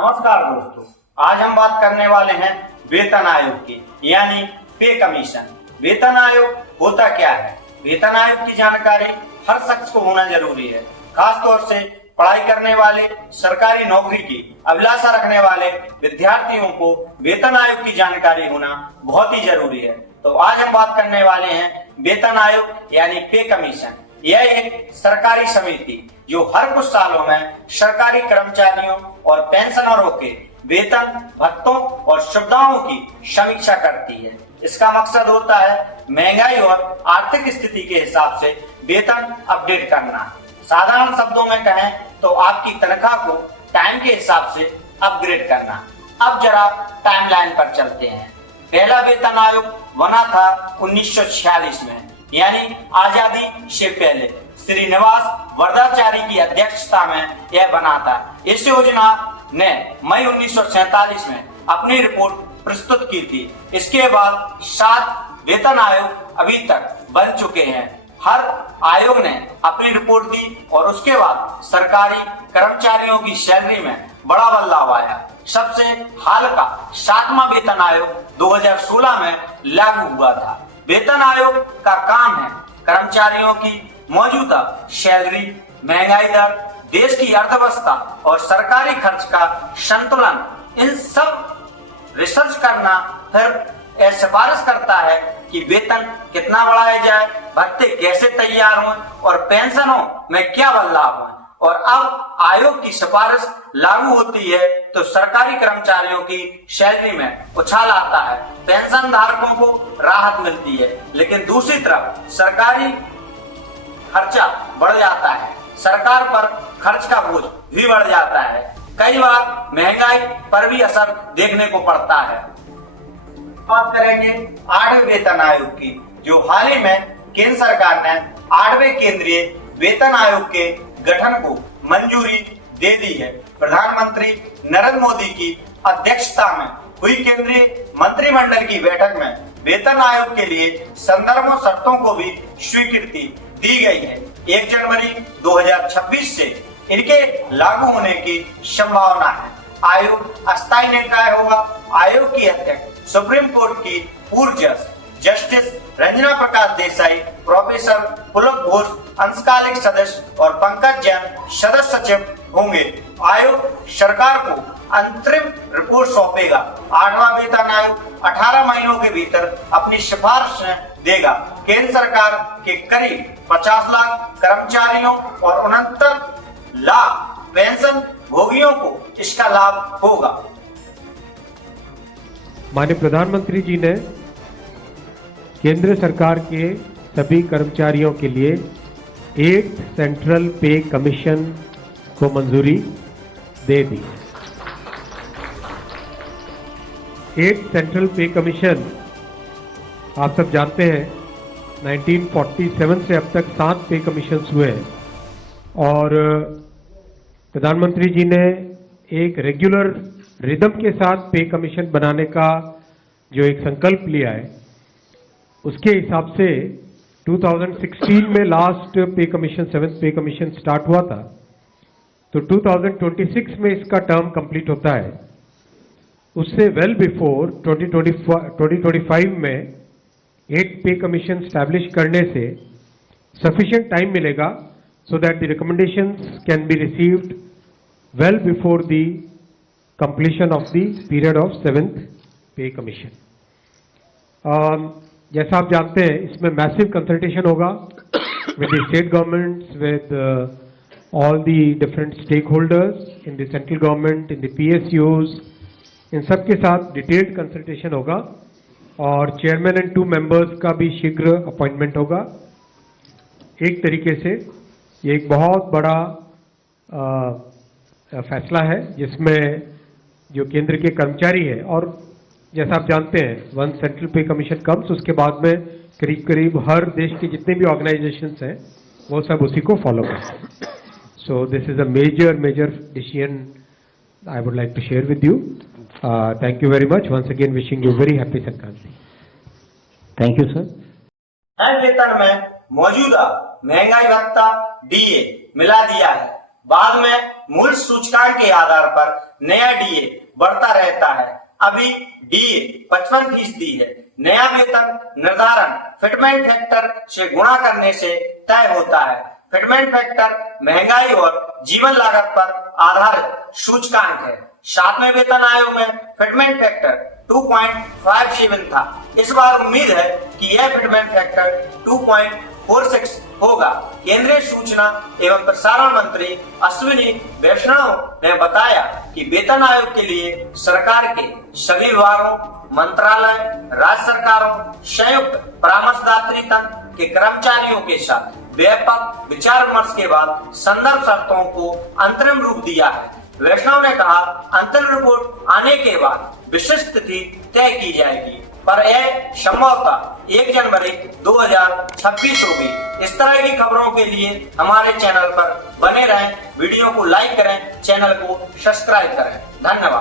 नमस्कार दोस्तों, आज हम बात करने वाले हैं वेतन आयोग की, यानी पे कमीशन। वेतन आयोग होता क्या है? वेतन आयोग की जानकारी हर शख्स को होना जरूरी है। खास तौर से पढ़ाई करने वाले, सरकारी नौकरी की अभिलाषा रखने वाले विद्यार्थियों को वेतन आयोग की जानकारी होना बहुत ही जरूरी है। तो आज हम बात करने वाले हैं वेतन आयोग यानी पे कमीशन। यह एक सरकारी समिति जो हर कुछ सालों में सरकारी कर्मचारियों और पेंशनरों के वेतन, भत्तों और सुविधाओं की समीक्षा करती है। इसका मकसद होता है महंगाई और आर्थिक स्थिति के हिसाब से वेतन अपडेट करना। साधारण शब्दों में कहें तो आपकी तनख्वाह को टाइम के हिसाब से अपग्रेड करना। अब जरा टाइमलाइन पर चलते हैं। पहला वेतन आयोग बना था 1946 में, यानी आजादी से पहले। श्रीनिवास वरदाचारी की अध्यक्षता में यह बना था। इस योजना ने मई 1947 में अपनी रिपोर्ट प्रस्तुत की थी। इसके बाद 7 वेतन आयोग अभी तक बन चुके हैं। हर आयोग ने अपनी रिपोर्ट दी और उसके बाद सरकारी कर्मचारियों की सैलरी में बड़ा बदलाव आया। सबसे हाल का 7वां वेतन आयोग 2016 में लागू हुआ था। वेतन आयोग का काम है कर्मचारियों की मौजूदा सैलरी, महंगाई दर, देश की अर्थव्यवस्था और सरकारी खर्च का संतुलन, इन सब रिसर्च करना। फिर यह सिफारिश करता है कि वेतन कितना बढ़ाया जाए, भत्ते कैसे तैयार हों और पेंशनों में क्या बदलाव हों। और अब आयोग की सिफारिश लागू होती है तो सरकारी कर्मचारियों की सैलरी में उछाल आता है, पेंशन धारकों को राहत मिलती है। लेकिन दूसरी तरफ सरकारी खर्चा बढ़ जाता है, सरकार पर खर्च का बोझ भी बढ़ जाता है। कई बार महंगाई पर भी असर देखने को पड़ता है। बात करेंगे 8वें वेतन आयोग की, जो हाल ही में केंद्र सरकार ने 8वें केंद्रीय वेतन आयोग के गठन को मंजूरी दे दी है। प्रधानमंत्री नरेंद्र मोदी की अध्यक्षता में हुई केंद्रीय मंत्रिमंडल की बैठक में वेतन आयोग के लिए संदर्भ शर्तों को भी स्वीकृति दी गई है। 1 जनवरी 2026 से इनके लागू होने की संभावना है। आयोग अस्थायी निकाय होगा। आयोग की अध्यक्ष सुप्रीम कोर्ट की पूर्व जज जस्टिस रंजना प्रकाश देसाई, प्रोफेसर पुलक घोष अंशकालिक सदस्य और पंकज जैन सदस्य सचिव होंगे। आयोग सरकार को अंतरिम रिपोर्ट सौंपेगा। 8वां वेतन आयोग 18 महीनों के भीतर अपनी सिफारिश देगा। केंद्र सरकार के करीब 50 लाख कर्मचारियों और 69 लाख पेंशन भोगियों को इसका लाभ होगा। माननीय प्रधानमंत्री जी ने केंद्र सरकार के सभी कर्मचारियों के लिए 8th सेंट्रल पे कमीशन को मंजूरी दे दी। 8th सेंट्रल पे कमीशन आप सब जानते हैं 1947 से अब तक 7 पे कमीशन हुए हैं और प्रधानमंत्री जी ने एक रेगुलर रिदम के साथ पे कमीशन बनाने का जो एक संकल्प लिया है, उसके हिसाब से 2016 में लास्ट पे कमीशन 7th पे कमीशन स्टार्ट हुआ था, तो 2026 में इसका टर्म कंप्लीट होता है। उससे वेल बिफोर 2025 में 8th पे कमीशन स्टैब्लिश करने से सफिशिएंट टाइम मिलेगा so that the recommendations can be received well before the completion of the period of 7th पे कमीशन। जैसा आप जानते हैं इसमें मैसिव कंसल्टेशन होगा with the state governments, with all the different stakeholders in the central government, in the PSUs, इन सब के साथ डिटेल्ड कंसल्टेशन होगा और चेयरमैन एंड 2 मेंबर्स का भी शीघ्र अपॉइंटमेंट होगा। एक तरीके से ये एक बहुत बड़ा फैसला है जिसमें जो केंद्र के कर्मचारी है, और जैसा आप जानते हैं 1 सेंट्रल पे कमीशन कम्स, उसके बाद में करीब करीब हर देश के जितने भी ऑर्गेनाइजेशंस हैं वो सब उसी को फॉलो करते हैं। So this is a major decision I would like to share with you. Thank you very much. Once again wishing you very happy Sankranti. Thank you sir. नए वेतन में मौजूदा महंगाई भत्ता DA मिला दिया है। बाद में मूल सूचकांक के आधार पर नया डीए बढ़ता रहता है। अभी डीए 55% है। नया वेतन निर्धारण फिटमेंट फैक्टर से गुणा करने से तय होता है। फिटमेंट फैक्टर महंगाई और जीवन लागत पर आधारित सूचकांक है। 7वें वेतन आयोग में फिटमेंट फैक्टर 2.57 था। इस बार उम्मीद है कि यह फिटमेंट फैक्टर 2.46 होगा। केंद्रीय सूचना एवं प्रसारण मंत्री अश्विनी वैष्णव ने बताया कि वेतन आयोग के लिए सरकार के सभी विभागों, मंत्रालय, राज्य सरकारों, संयुक्त परामर्शदात्री तंत्र के कर्मचारियों के साथ व्यापक विचार विमर्श के बाद संदर्भ शर्तों को अंतरिम रूप दिया है। वैष्णव ने कहा, अंतिम रिपोर्ट आने के बाद विशिष्ट तिथि तय की जाएगी, पर यह संभवतः 1 जनवरी 2026 होगी। इस तरह की खबरों के लिए हमारे चैनल पर बने रहें, वीडियो को लाइक करें, चैनल को सब्सक्राइब करें। धन्यवाद।